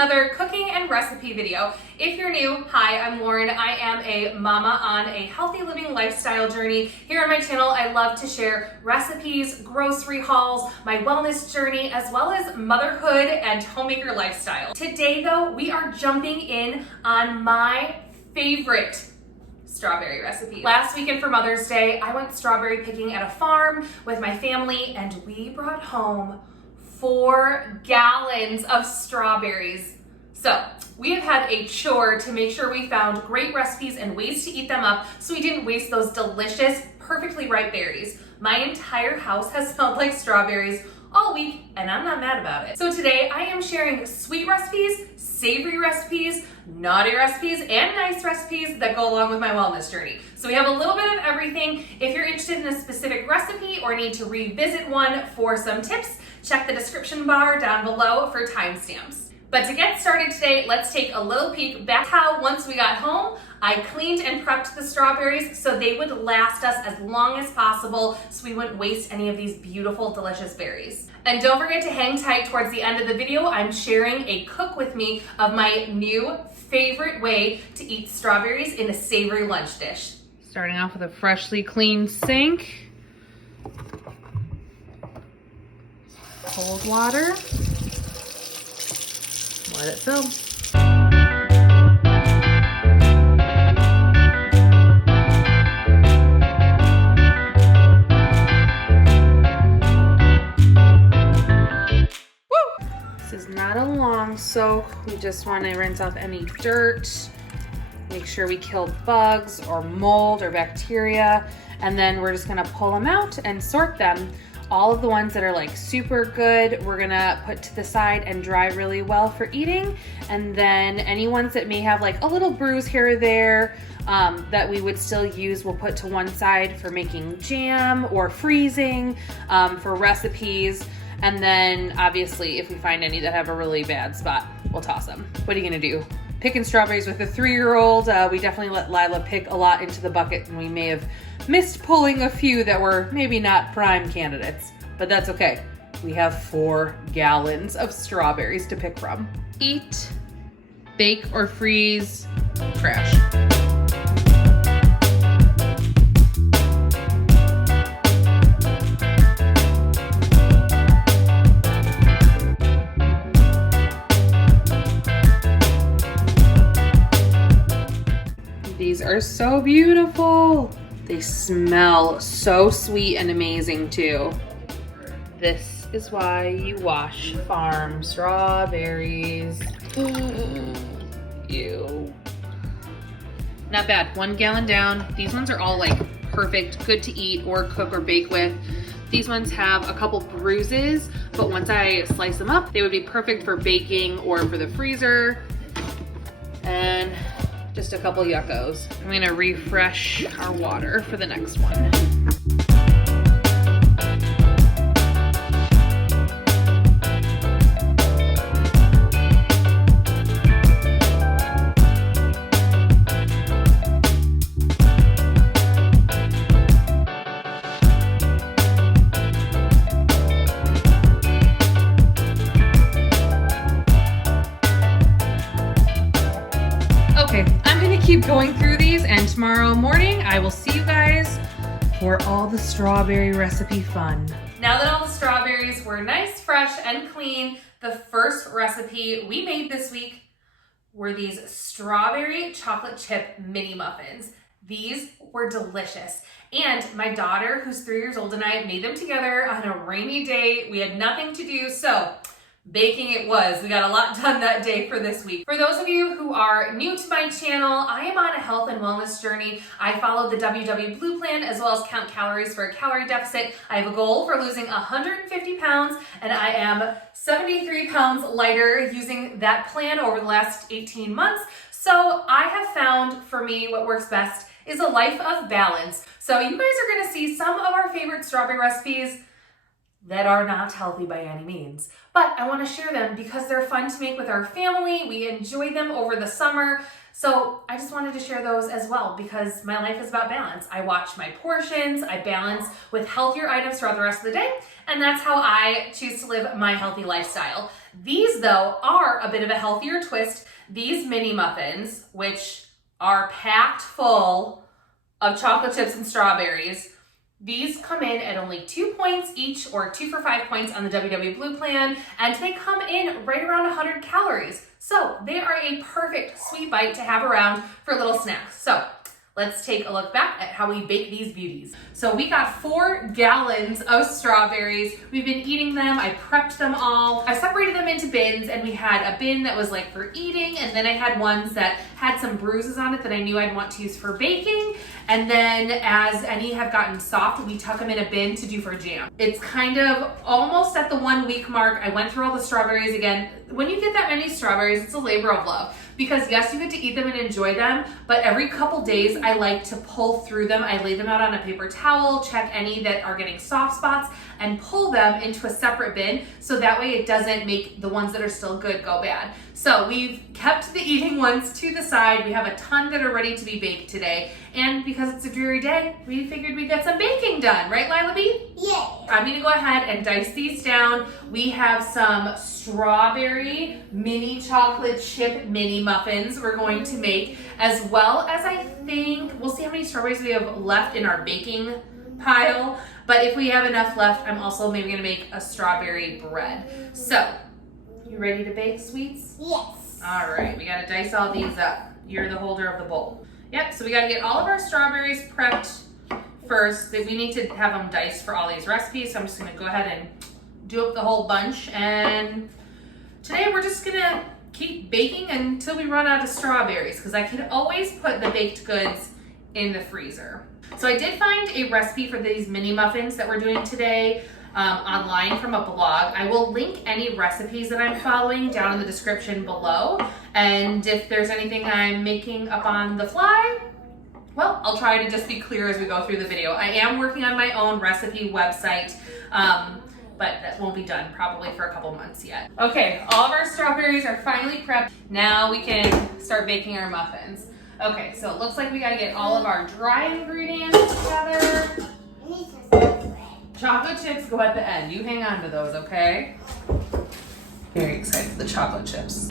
another cooking and recipe video. If you're new, hi, I'm Lauren. I am a mama on a healthy living lifestyle journey. Here on my channel, I love to share recipes, grocery hauls, my wellness journey, as well as motherhood and homemaker lifestyle. Today though, we are jumping in on my favorite strawberry recipe. Last weekend for Mother's Day, I went strawberry picking at a farm with my family and we brought home 4 gallons of strawberries. So we have had a chore to make sure we found great recipes and ways to eat them up so we didn't waste those delicious, perfectly ripe berries. My entire house has smelled like strawberries all week and I'm not mad about it. So today I am sharing sweet recipes, savory recipes, naughty recipes, and nice recipes that go along with my wellness journey. So we have a little bit of everything. If you're interested in a specific recipe or need to revisit one for some tips, check the description bar down below for timestamps. But to get started today, let's take a little peek back how once we got home, I cleaned and prepped the strawberries so they would last us as long as possible so we wouldn't waste any of these beautiful, delicious berries. And don't forget to hang tight towards the end of the video. I'm sharing a cook with me of my new favorite way to eat strawberries in a savory lunch dish. Starting off with a freshly cleaned sink. Cold water. Let it fill. This is not a long soak. We just want to rinse off any dirt, make sure we killed bugs or mold or bacteria, and then we're just gonna pull them out and sort them. All of the ones that are like super good, we're gonna put to the side and dry really well for eating. And then any ones that may have like a little bruise here or there that we would still use, we'll put to one side for making jam or freezing for recipes. And then obviously if we find any that have a really bad spot, we'll toss them. What are you gonna do? Picking strawberries with a 3-year-old, we definitely let Lila pick a lot into the bucket and we may have missed pulling a few that were maybe not prime candidates, but that's okay. We have 4 gallons of strawberries to pick from. Eat, bake or freeze, trash. These are so beautiful. They smell so sweet and amazing too. This is why you wash farm strawberries. Ew. Not bad, 1 gallon down. These ones are all like perfect, good to eat or cook or bake with. These ones have a couple bruises, but once I slice them up, they would be perfect for baking or for the freezer. And just a couple yuccos. I'm gonna refresh our water for the next one. Okay, I'm gonna keep going through these and tomorrow morning I will see you guys for all the strawberry recipe fun. Now that all the strawberries were nice, fresh, and clean, the first recipe we made this week were these strawberry chocolate chip mini muffins. These were delicious. And my daughter, who's 3 years old, and I made them together on a rainy day. We had nothing to do, so baking it was. We got a lot done that day for this week. For those of you who are new to my channel, I am on a health and wellness journey. I follow the WW Blue Plan as well as count calories for a calorie deficit. I have a goal for losing 150 pounds and I am 73 pounds lighter using that plan over the last 18 months. So I have found for me what works best is a life of balance. So you guys are gonna see some of our favorite strawberry recipes that are not healthy by any means. But I want to share them because they're fun to make with our family. We enjoy them over the summer. So I just wanted to share those as well because my life is about balance. I watch my portions, I balance with healthier items throughout the rest of the day, and that's how I choose to live my healthy lifestyle. These, though, are a bit of a healthier twist. These mini muffins, which are packed full of chocolate chips and strawberries, these come in at only 2 points each, or 2 for $5 points on the WW Blue plan, and they come in right around 100 calories. So they are a perfect sweet bite to have around for little snacks. So let's take a look back at how we bake these beauties. So we got 4 gallons of strawberries. We've been eating them. I prepped them all. I separated them into bins, and we had a bin that was like for eating, and then I had ones that had some bruises on it that I knew I'd want to use for baking. And then as any have gotten soft, we tuck them in a bin to do for jam. It's kind of almost at the 1 week mark. I went through all the strawberries again. When you get that many strawberries, it's a labor of love. Because yes, you get to eat them and enjoy them, but every couple days I like to pull through them. I lay them out on a paper towel, check any that are getting soft spots, and pull them into a separate bin, so that way it doesn't make the ones that are still good go bad. So we've kept the eating ones to the side. We have a ton that are ready to be baked today. And because it's a dreary day, we figured we'd get some baking done. Right, Lila B? Yeah. I'm gonna go ahead and dice these down. We have some strawberry mini chocolate chip mini muffins we're going to make, as well as I think, we'll see how many strawberries we have left in our baking pile. But if we have enough left, I'm also maybe gonna make a strawberry bread. So, you ready to bake, sweets? Yes. All right, we gotta dice all these up. You're the holder of the bowl. Yep, so we gotta get all of our strawberries prepped first. We need to have them diced for all these recipes, so I'm just gonna go ahead and do up the whole bunch. And today we're just gonna keep baking until we run out of strawberries, because I can always put the baked goods in the freezer. So I did find a recipe for these mini muffins that we're doing today online from a blog. I will link any recipes that I'm following down in the description below. And if there's anything I'm making up on the fly, well, I'll try to just be clear as we go through the video. I am working on my own recipe website, but that won't be done probably for a couple months yet. Okay, all of our strawberries are finally prepped. Now we can start baking our muffins. Okay, so it looks like we gotta get all of our dry ingredients together. Chocolate chips go at the end. You hang on to those, okay? Very excited for the chocolate chips.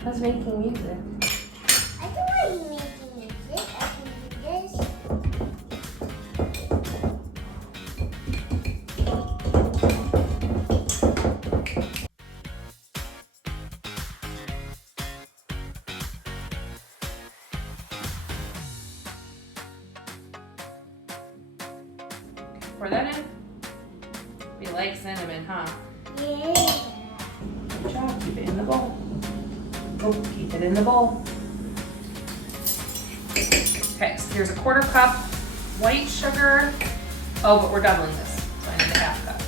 I was making music. I don't want you making music. I can do this. Pour that in. You like cinnamon, huh? Yeah. Good job. Keep it in the bowl. Oh, keep it in the bowl. Okay, so here's a 1/4 cup white sugar. Oh, but we're doubling this, so I need a 1/2 cup.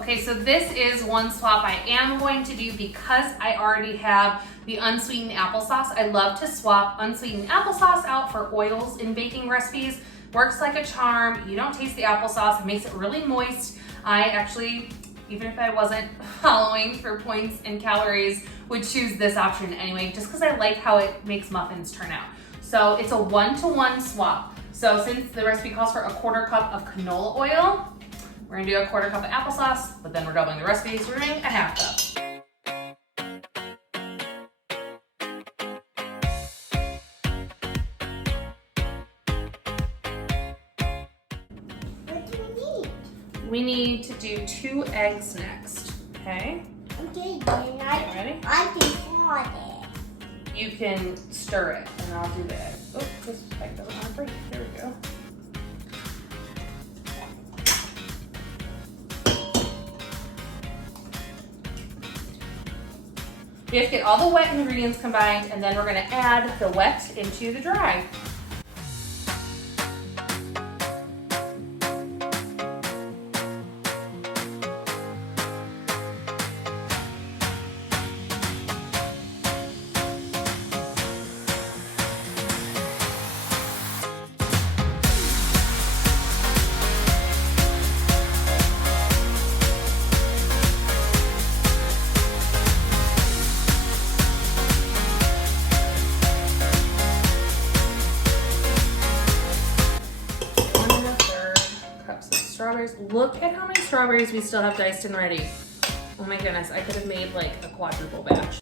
Okay, so this is one swap I am going to do because I already have the unsweetened applesauce. I love to swap unsweetened applesauce out for oils in baking recipes. Works like a charm. You don't taste the applesauce. It makes it really moist. I actually, even if I wasn't following for points and calories, would choose this option anyway, just because I like how it makes muffins turn out. So it's a 1-to-1 swap. So since the recipe calls for a 1/4 cup of canola oil, we're gonna do a 1/4 cup of applesauce, but then we're doubling the recipe, so we're doing a 1/2 cup. What do we need? We need to do 2 eggs next, okay? Okay, then Ready? I can fry it. You can stir it, and I'll do the egg. Oh, this egg doesn't want to break. There we go. We have to get all the wet ingredients combined, and then we're gonna add the wet into the dry. strawberries. Look at how many strawberries we still have diced and ready. Oh my goodness, I could have made like a quadruple batch.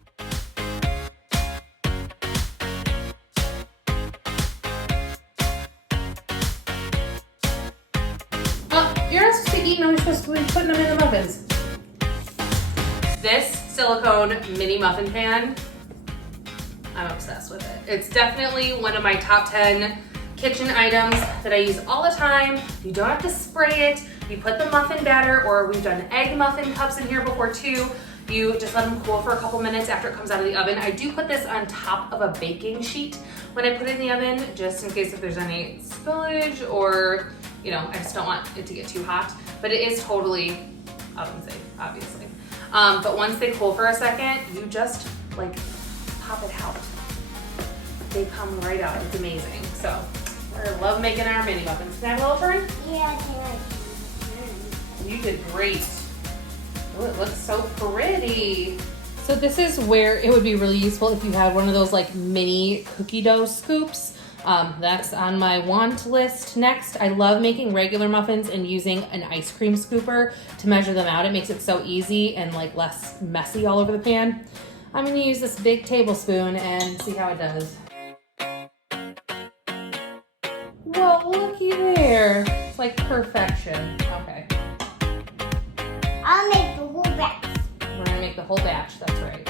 Oh, you're not supposed to eat them, you're supposed to be putting them in the muffins. This silicone mini muffin pan, I'm obsessed with it. It's definitely one of my top 10 kitchen items that I use all the time. You don't have to spray it. You put the muffin batter, or we've done egg muffin cups in here before too. You just let them cool for a couple minutes after it comes out of the oven. I do put this on top of a baking sheet when I put it in the oven, just in case if there's any spillage or, you know, I just don't want it to get too hot. But it is totally oven safe, obviously. But once they cool for a second, you just like pop it out. They come right out. It's amazing. So I love making our mini muffins. Can I have a little turn? Yeah, You did great. Oh, it looks so pretty. So this is where it would be really useful if you had one of those like mini cookie dough scoops. That's on my want list next. I love making regular muffins and using an ice cream scooper to measure them out. It makes it so easy and like less messy all over the pan. I'm gonna use this big tablespoon and see how it does. Whoa, looky there. It's like perfection. Okay. I'll make the whole batch. We're gonna make the whole batch, that's right.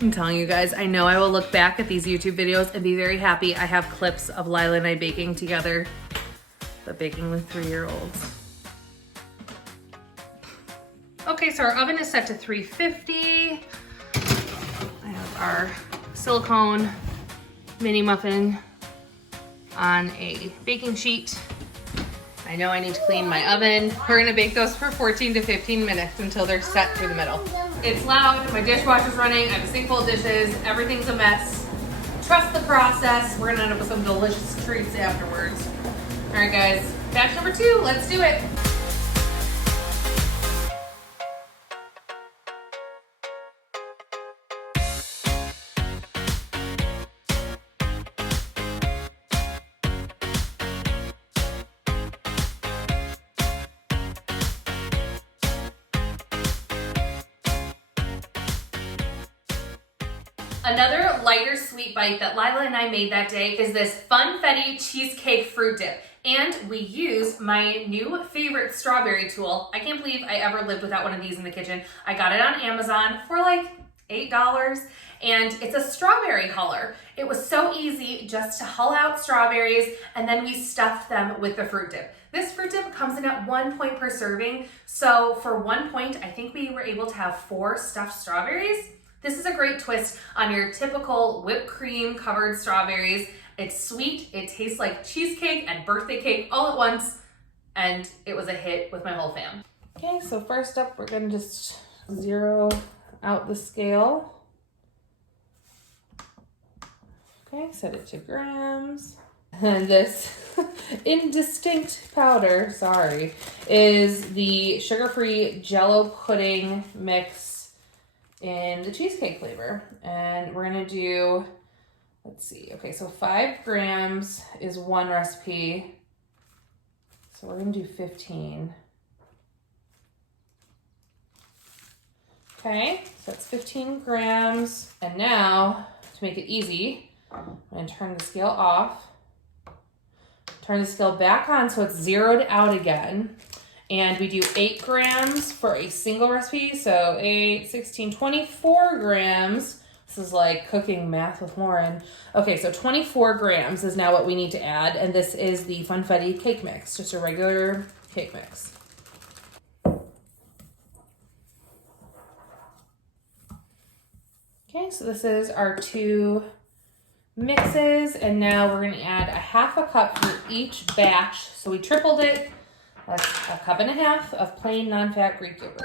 I'm telling you guys, I know I will look back at these YouTube videos and be very happy I have clips of Lila and I baking together, but baking with 3-year-olds. Okay, so our oven is set to 350. I have our silicone mini muffin on a baking sheet. I know I need to clean my oven. We're gonna bake those for 14 to 15 minutes until they're set through the middle. It's loud, my dishwasher's running, I have a sink full of dishes, everything's a mess. Trust the process. We're gonna end up with some delicious treats afterwards. All right guys, batch number 2, let's do it. Another lighter sweet bite that Lila and I made that day is this Funfetti cheesecake fruit dip. And we use my new favorite strawberry tool. I can't believe I ever lived without one of these in the kitchen. I got it on Amazon for like $8, and it's a strawberry huller. It was so easy just to hull out strawberries, and then we stuffed them with the fruit dip. This fruit dip comes in at 1 point per serving. So for 1 point, I think we were able to have 4 stuffed strawberries. This is a great twist on your typical whipped cream covered strawberries. It's sweet, it tastes like cheesecake and birthday cake all at once, and it was a hit with my whole fam. Okay, so first up, we're gonna just zero out the scale. Okay, set it to grams. And this indistinct powder, sorry, is the sugar-free Jello pudding mix in the cheesecake flavor. And we're gonna do, let's see, okay, so 5 grams is one recipe. So we're gonna do 15. Okay, so that's 15 grams. And now, to make it easy, I'm gonna turn the scale off. Turn the scale back on so it's zeroed out again. And we do 8 grams for a single recipe. So 8, 16, 24 grams. This is like cooking math with Lauren. Okay, so 24 grams is now what we need to add. And this is the Funfetti cake mix, just a regular cake mix. Okay, so this is our 2 mixes. And now we're gonna add a 1/2 cup for each batch. So we tripled it. That's 1.5 cups of plain non-fat Greek yogurt.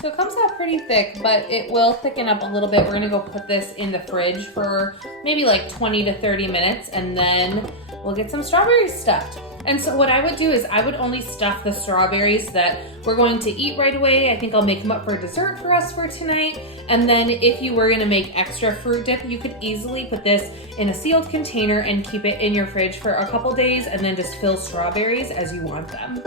So it comes out pretty pretty thick, but it will thicken up a little bit. We're gonna go put this in the fridge for maybe like 20 to 30 minutes, and then we'll get some strawberries stuffed. And so what I would do is I would only stuff the strawberries that we're going to eat right away. I think I'll make them up for dessert for us for tonight. And then if you were gonna make extra fruit dip, you could easily put this in a sealed container and keep it in your fridge for a couple days, and then just fill strawberries as you want them.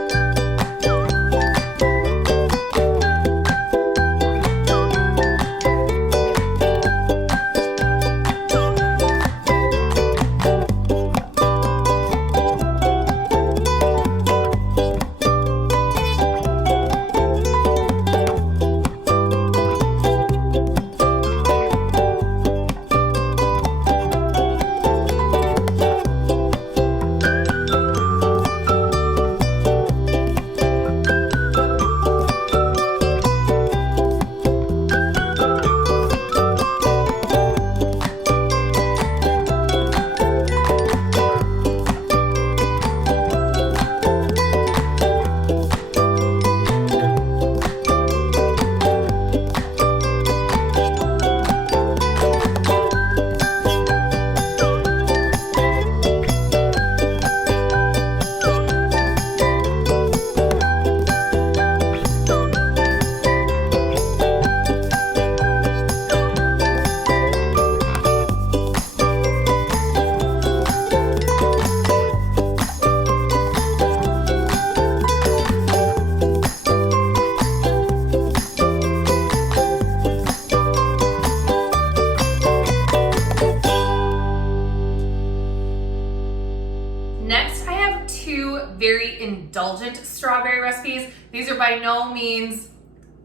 Very indulgent strawberry recipes. These are by no means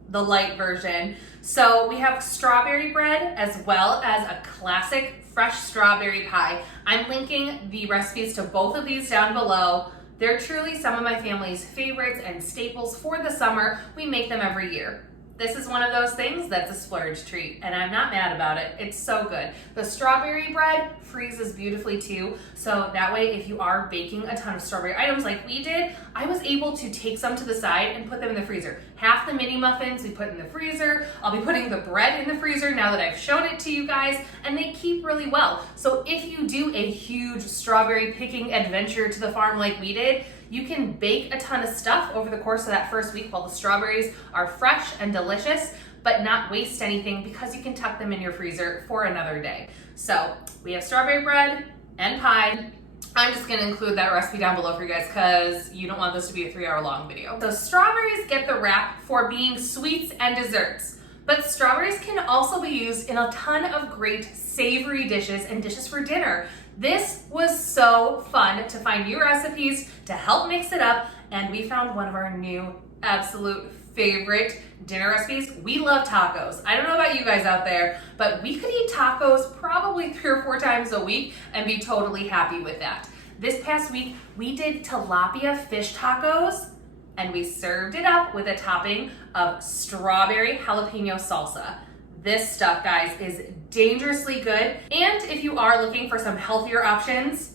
the light version. So we have strawberry bread as well as a classic fresh strawberry pie. I'm linking the recipes to both of these down below. They're truly some of my family's favorites and staples for the summer. We make them every year. This is one of those things that's a splurge treat, and I'm not mad about it. It's so good. The strawberry bread freezes beautifully too, so that way if you are baking a ton of strawberry items like we did, I was able to take some to the side and put them in the freezer. Half the mini muffins we put in the freezer. I'll be putting the bread in the freezer now that I've shown it to you guys, and they keep really well. So if you do a huge strawberry picking adventure to the farm like we did, you can bake a ton of stuff over the course of that first week while the strawberries are fresh and delicious, but not waste anything because you can tuck them in your freezer for another day. So we have strawberry bread and pie. I'm just gonna include that recipe down below for you guys because you don't want this to be a 3-hour long video. So strawberries get the rap for being sweets and desserts, but strawberries can also be used in a ton of great savory dishes and dishes for dinner. This was so fun to find new recipes to help mix it up, and we found one of our new absolute favorite dinner recipes. We love tacos. I don't know about you guys out there, but we could eat tacos probably 3 or 4 times a week and be totally happy with that. This past week, we did tilapia fish tacos, and we served it up with a topping of strawberry jalapeno salsa. This stuff, guys, is dangerously good. And if you are looking for some healthier options,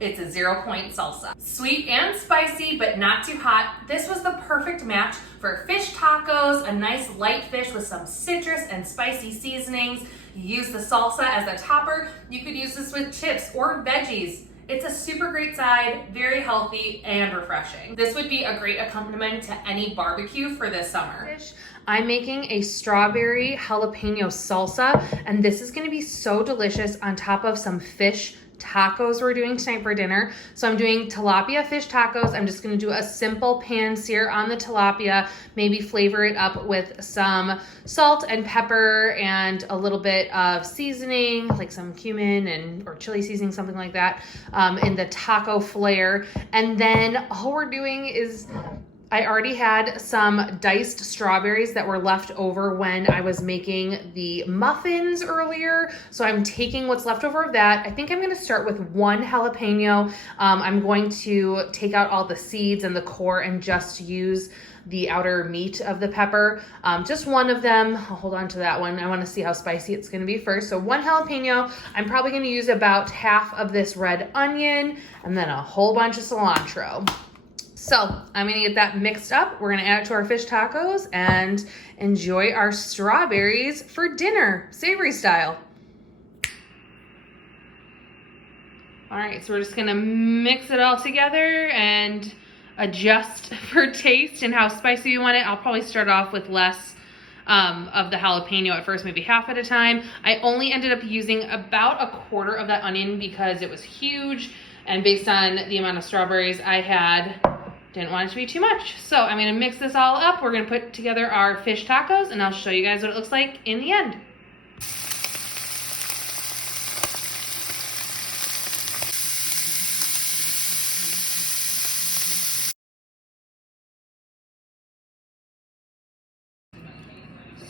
it's a 0-point salsa. Sweet and spicy, but not too hot. This was the perfect match for fish tacos, a nice light fish with some citrus and spicy seasonings. You use the salsa as a topper. You could use this with chips or veggies. It's a super great side, very healthy and refreshing. This would be a great accompaniment to any barbecue for this summer. I'm making a strawberry jalapeno salsa, and this is gonna be so delicious on top of some fish tacos we're doing tonight for dinner. So I'm doing tilapia fish tacos. I'm just gonna do a simple pan sear on the tilapia, maybe flavor it up with some salt and pepper and a little bit of seasoning, like some cumin or chili seasoning, something like that, in the taco flair. And then all we're doing is, I already had some diced strawberries that were left over when I was making the muffins earlier. So I'm taking what's left over of that. I think I'm gonna start with 1 jalapeno. I'm going to take out all the seeds and the core and just use the outer meat of the pepper. Just 1 of them. I'll hold on to that one. I wanna see how spicy it's gonna be first. So 1 jalapeno. I'm probably gonna use about half of this red onion and then a whole bunch of cilantro. So I'm gonna get that mixed up. We're gonna add it to our fish tacos and enjoy our strawberries for dinner, savory style. All right, so we're just gonna mix it all together and adjust for taste and how spicy you want it. I'll probably start off with less of the jalapeno at first, maybe half at a time. I only ended up using about a quarter of that onion because it was huge, and based on the amount of strawberries I had, didn't want it to be too much. So I'm gonna mix this all up. We're gonna put together our fish tacos and I'll show you guys what it looks like in the end.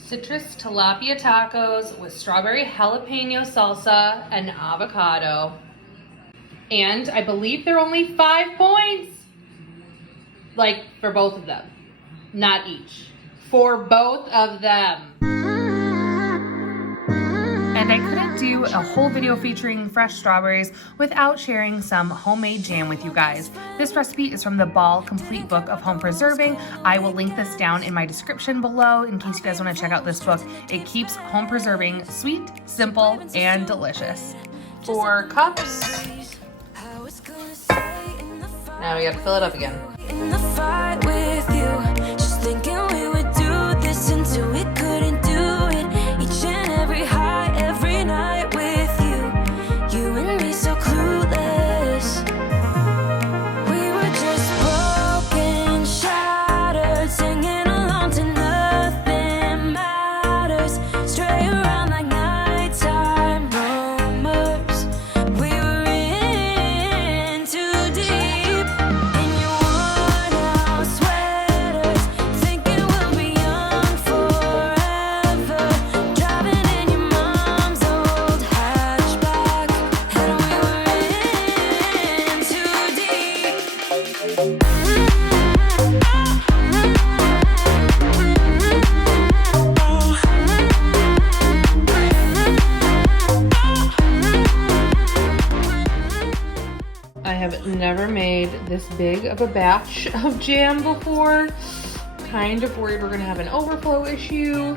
Citrus tilapia tacos with strawberry jalapeno salsa and avocado. And I believe they're only 5 points. Like, for both of them. Not each. For both of them. And I couldn't do a whole video featuring fresh strawberries without sharing some homemade jam with you guys. This recipe is from the Ball Complete Book of Home Preserving. I will link this down in my description below in case you guys want to check out this book. It keeps home preserving sweet, simple, and delicious. 4 cups. Now we gotta fill it up again. In the fight with you, just thinking we would do this until we couldn't do it. Each and every high, every night with you, you and me so clueless. We were just broken, shattered, singing along to nothing matters. Stray around like nighttime rumors. We were in too deep. In your worn-out sweaters, thinking we'll be young forever. Driving in your mom's old hatchback, and we were in too deep. I have never made this big of a batch of jam before. Kind of worried we're gonna have an overflow issue,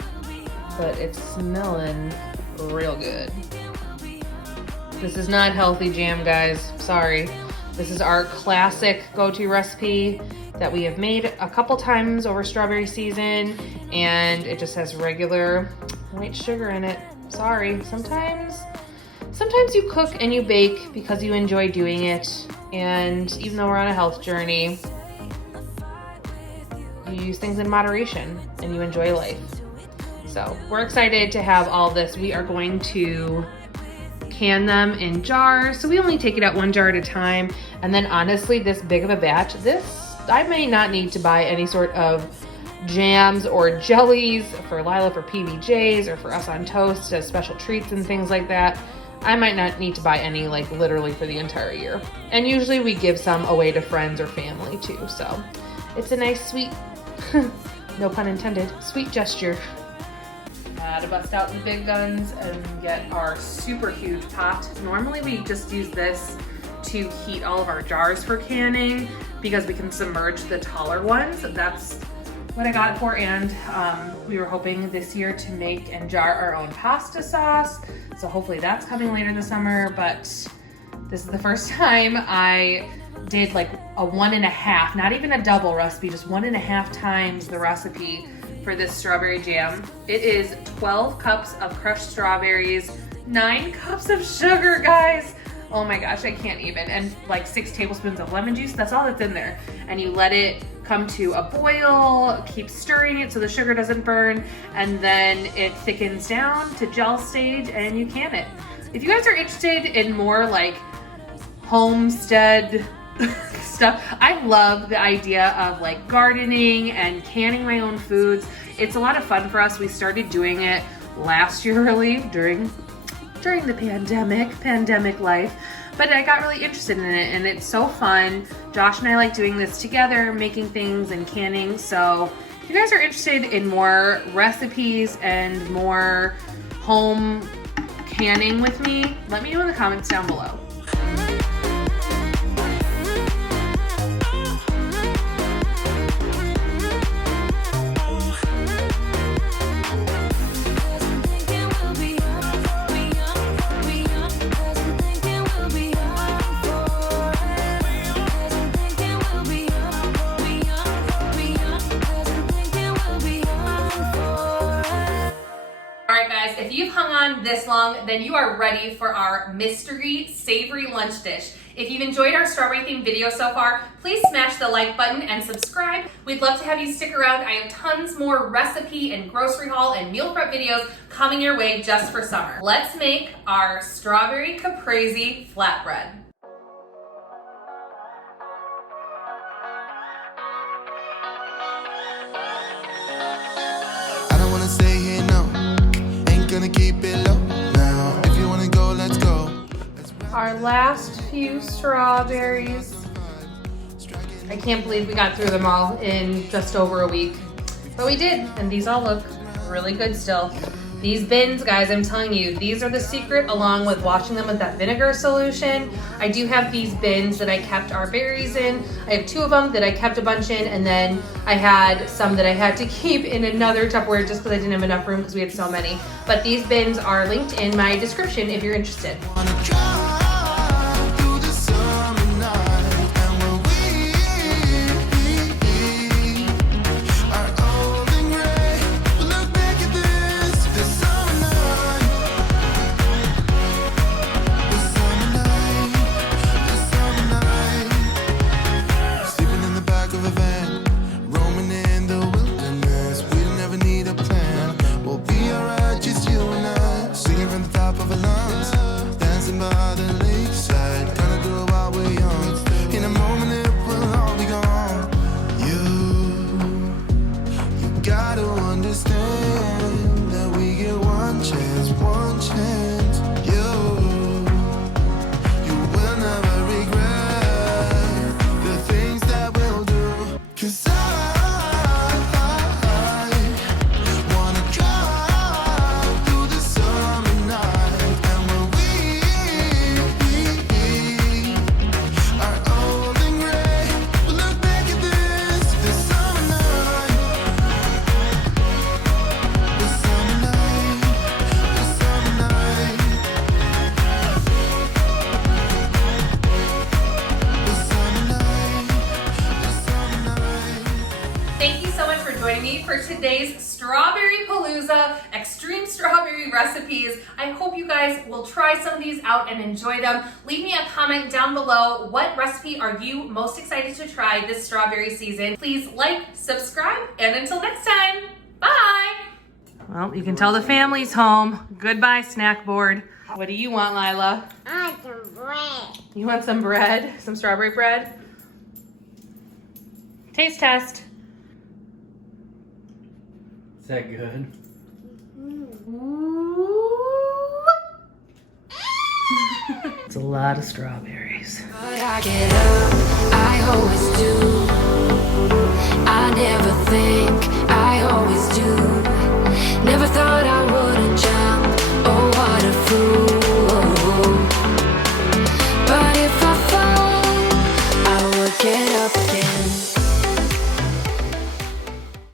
but it's smelling real good. This is not healthy jam, guys. Sorry. This is our classic go-to recipe that we have made a couple times over strawberry season, and it just has regular white sugar in it. Sorry. Sometimes you cook and you bake because you enjoy doing it, and even though we're on a health journey, you use things in moderation and you enjoy life. So we're excited to have all this. We are going to can them in jars, so we only take it out 1 jar at a time. And then honestly, this big of a batch, I may not need to buy any sort of jams or jellies for Lila for PBJs or for us on toast as special treats and things like that. I might not need to buy any, like, literally for the entire year. And usually we give some away to friends or family too, so it's a nice sweet, no pun intended, sweet gesture. To bust out the big guns and get our super huge pot. Normally we just use this to heat all of our jars for canning because we can submerge the taller ones. That's what I got it for, and we were hoping this year to make and jar our own pasta sauce, so hopefully that's coming later this summer. But this is the first time I did like a 1.5, not even a double recipe, just 1.5 times the recipe for this strawberry jam. It is 12 cups of crushed strawberries, 9 cups of sugar, guys. Oh my gosh, I can't even. And like 6 tablespoons of lemon juice, that's all that's in there. And you let it come to a boil, keep stirring it so the sugar doesn't burn, and then it thickens down to gel stage and you can it. If you guys are interested in more like homestead stuff, I love the idea of like gardening and canning my own foods. It's a lot of fun for us. We started doing it last year really during the pandemic life, but I got really interested in it and it's so fun. Josh and I like doing this together, making things and canning. So if you guys are interested in more recipes and more home canning with me, let me know in the comments down below. this long, then you are ready for our mystery savory lunch dish. If you've enjoyed our strawberry themed video so far, please smash the like button and subscribe. We'd love to have you stick around. I have tons more recipe and grocery haul and meal prep videos coming your way just for summer. Let's make our strawberry caprese flatbread. I don't wanna stay here, no. Ain't gonna keep it low now. If you wanna go, let's go. Our last few strawberries. I can't believe we got through them all in just over a week. But we did, and these all look really good still. These bins, guys, I'm telling you, these are the secret along with washing them with that vinegar solution. I do have these bins that I kept our berries in. I have 2 of them that I kept a bunch in, and then I had some that I had to keep in another Tupperware just because I didn't have enough room because we had so many. But these bins are linked in my description if you're interested. Wanna drive through the summer night, and when we are old and gray, we'll look back at this summer night, this summer night. Sleeping in the back of a van, roaming in the wilderness. We'll never need a plan. We'll be alright, just you and I, singing from the top of our lungs, dancing by the lakeside, gonna do it while we're young. In a moment it will all be gone. You gotta understand that we get one chance, one chance. You will never regret the things that we'll do. 'Cause I wanna drive through the summer night, and when we are old and gray, we'll look back at this summer night, this summer night, this summer night, this summer night, this summer night. Thank you so much for joining me for today's Strawberry Palooza Extreme Strawberry Recipes. I hope you guys will try some of these out and enjoy them. Leave me a comment down below. What recipe are you most excited to try this strawberry season? Please like, subscribe, and until next time, bye! Well, you can tell the family's home. Goodbye, snack board. What do you want, Lila? I want some bread. You want some bread? Some strawberry bread? Taste test. Is that good? It's a lot of strawberries. But I get up, I always do. I never think, I always do. Never thought